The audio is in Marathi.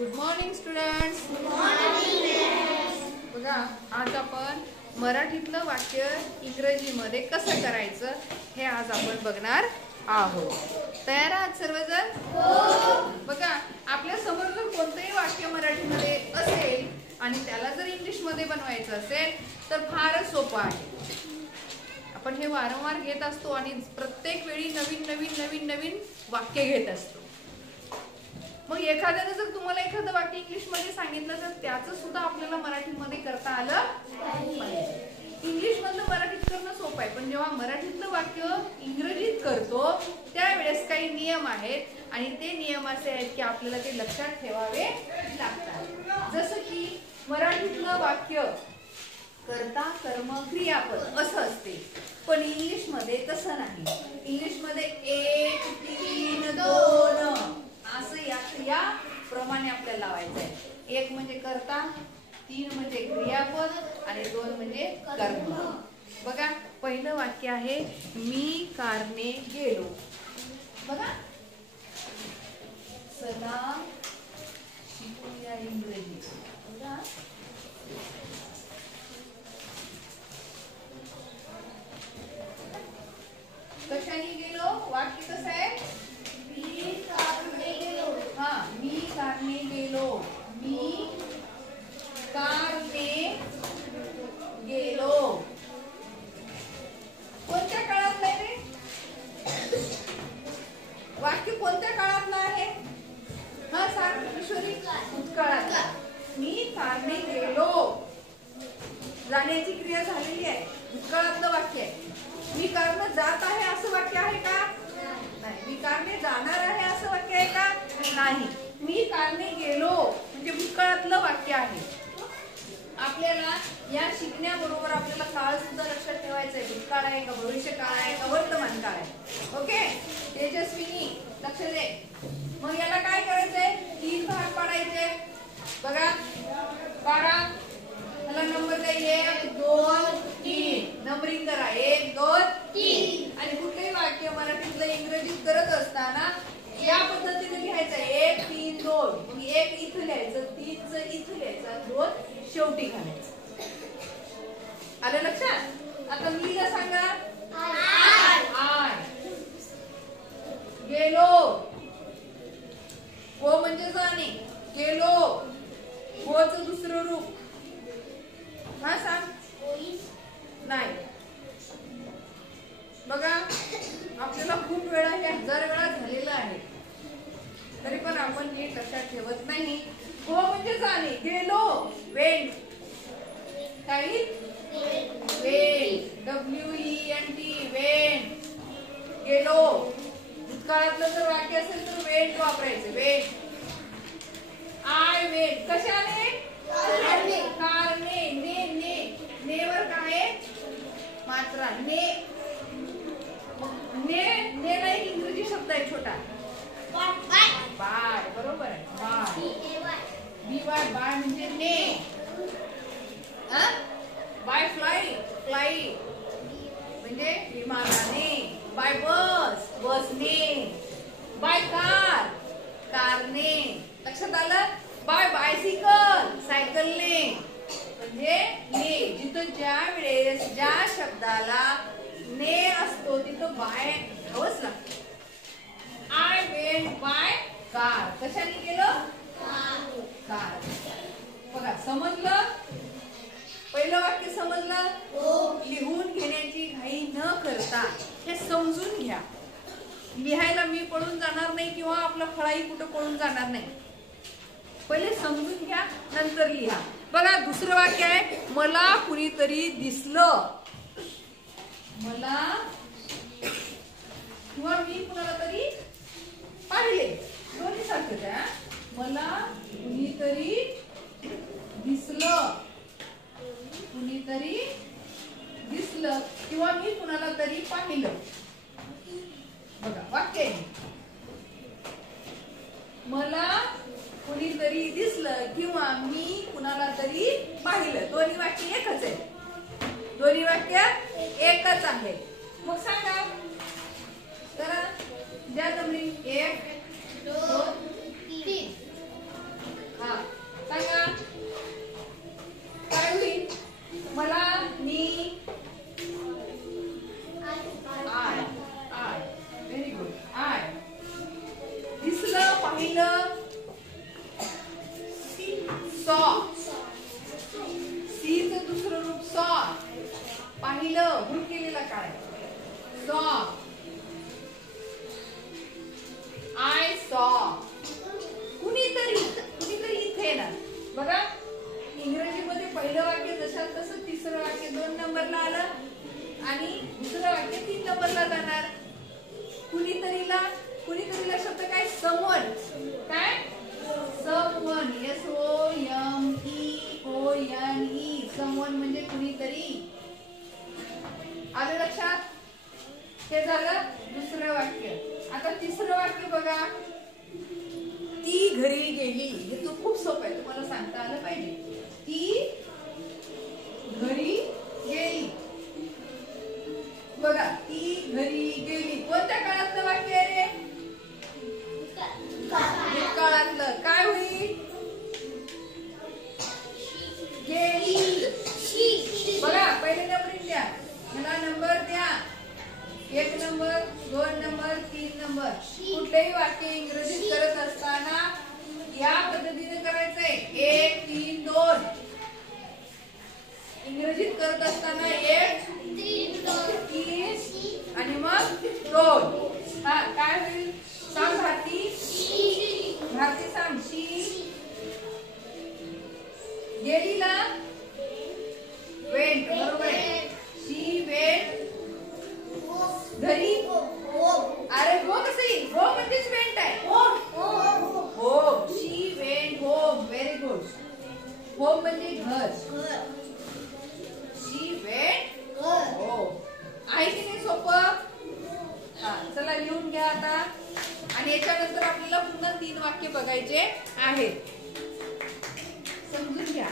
Good morning students. बघा, आज आपण मराठीतलं वाक्य इंग्रजीमध्ये कसं करायचं हे आज आपण बघणार आहोत. तयार आहात सर्वजण? बघा, आपल्या समोर जर कोणतंही वाक्य मराठीमध्ये असेल आणि त्याला जर इंग्लिशमध्ये बनवायचं असेल तर फारच सोपं आहे. आपण हे वारंवार घेत असतो आणि प्रत्येक वेळी नवीन नवीन नवीन नवीन वाक्य घेत असतो. मग एखाद्याने जर तुम्हाला एखादं वाक्य इंग्लिशमध्ये सांगितलं तर त्याचं सुद्धा आपल्याला मराठीमध्ये करता आलं पाहिजे. इंग्लिशमधलं मराठीत करणं सोपं आहे, पण जेव्हा मराठीतलं वाक्य इंग्रजीत करतो त्यावेळेस काही नियम आहेत आणि ते नियम असे आहेत की आपल्याला ते लक्षात ठेवावे लागतात. जसं की मराठीतलं वाक्य कर्ता कर्म क्रियापद असं असते, पण इंग्लिशमध्ये तसं नाही. इंग्लिशमध्ये 1 3 2 असं या प्रमाणे आपल्याला लावायचं आहे. 1 म्हणजे कर्ता, 3 म्हणजे क्रियापद आणि 2 म्हणजे कर्म. बघा, पहिलं वाक्य आहे मी कारने गेलो. बघा, चला शिकूया इंग्रजी. बघा, कशाने गेलो? वाक्य कसं आहे? मी कारने गेलो. हा, मी कारने गेलो. मी कारने गेलो. कोणत्या काळातलं आहे रे? वाक्य कोणत्या काळातलं आहे? हा सांग किशोरी. भूतकाळातला. मी कारने गेलो. जाण्याची क्रिया झालेली आहे, भूतकाळातलं वाक्य आहे. मी कारने जात आहे असं वाक्य आहे का? नाही. मी कारने जाणार आहे असं वाक्य आहे का? नाही. मी कारने गेलो म्हणजे भूतकाळातलं वाक्य आहे. आपल्याला या शिकण्याबरोबर आपल्याला काळ सुद्धा लक्षात ठेवायचा आहे. भूतकाळ आहे का, भविष्य काळ आहे का, वर्तमान काळ आहे. ओके, तेजस्विनी लक्ष दे. मग याला काय करायचंय? 3 भाग पाडायचे. बघा, पाडा. त्याला नंबर द्या 1 2 3. नंबरिंग करा 1 2 3. आणि कुठलेही वाक्य मराठीतलं इंग्रजीत करत असताना या पद्धतीने लिहायचं. 1 3 2. मग 1 इथं लिहायचं, 3 इथं लिहायचं, 2 शेवटी घालायचं. आलं लक्षात? आता मीला सांगा. आय गेलो. गो म्हणजे जाणे. गेलो. गोचं दुसरं रूप. हा सांग. नाही. बघा, आपल्याला खूप वेळा हे 1000 वेळा झालेलं आहे, तरी पण आपण नीट लक्षात ठेवत नाही. गो म्हणजे जाणे. गेलो. वेंट. काही वेंट. WENT. वेंट. गेलो. भूतकाळातलं जर वाक्य असेल तर वेंट वापरायचं. वेंट. I went. कशाने? कारने. नेवर काय? मात्रा. नेला एक इंग्रजी शब्द आहे छोटा. बाय. बरोबर आहे. बाय. बाय म्हणजे ने. बाय फ्लाईट म्हणजे विमानाने. बाय बसने. बाय कारने. लक्षात आलं? बाय बायसिकल सायकलने. म्हणजे ने. जिथं ज्या वेळेस ज्या शब्दाला ने असतो तिथं बाय हवंच लागतं. I went by car. कशाने गेलं? कार. बघा, समजलं? पहिलं वाक्य समजलं? लिहून घेण्याची घाई न करता हे समजून घ्या. लिहायला मी पळून जाणार नाही किंवा आपला फळाही कुठं पळून जाणार नाही. पहिले समजून घ्या, नंतर लिहा. बघा, दुसरं वाक्य आहे मला कुणीतरी दिसलं. मला किंवा मी कुणाला तरी पाहिले. दोन्ही सारखंच आहे. मला कुणीतरी दिसलं. कुणीतरी दिसलं किंवा मी कुणाला तरी पाहिलं. बघा, वाक्य आहे मला कुणीतरी दिसलं किंवा मी कुणाला तरी पाहिलं. दोन्ही वाक्य एकच आहे. दोन्ही वाक्य एकच आहे. मग सांगा. तर द्या तुम्ही 1 2 3. पाहिलं सॉ, सीचं दुसरं रूप सॉ. पाहिलं भूल केलेला काय सॉ. I saw. कुणीतरी इथे ना बघा इंग्रजीमध्ये पहिलं वाक्य जसं तसं तिसरं वाक्य 2 नंबरला आलं आणि दुसरं वाक्य 3 नंबरला जाणार. कुणीतरीला शब्द काय समवन. काय समवन. SOMEONE. समवन म्हणजे कुणीतरी. आलं लक्षात. हे झालं दुसरं वाक्य. आता तिसरं वाक्य बघा. ती घरी गेली. हे तो खूप सोपं आहे तुम्हाला सांगता आलं पाहिजे. ती घरी गेली. बघा ती घरी गेली. कोणत्या काळातलं वाक्य आहे रे. भूतकाळातलं. काय होईल गेली. बघा पहिले नंबरिंग द्या. मला नंबर द्या. 1 नंबर 2 नंबर 3 नंबर. कुठलेही वाक्य इंग्रजीत करत असताना या पद्धतीने करायचंय. 1 3 2. इंग्रजीत करत असताना 1 3 आणि मग 2. हा काय होईल सांग भारती. भारती सांग. शी. गेलीला वेंट. बरोबर आहे. शी वेंट घरी. अरे हो कसं येईल. हो म्हणजेच वेंट आहे. Home. She went home. Very good. Home म्हणजे घर. She went home. आहे की नाही सोपं. हा चला लिहून घ्या आता. आणि याच्यानंतर आपल्याला पुन्हा 3 वाक्य बघायचे आहेत. समजून घ्या.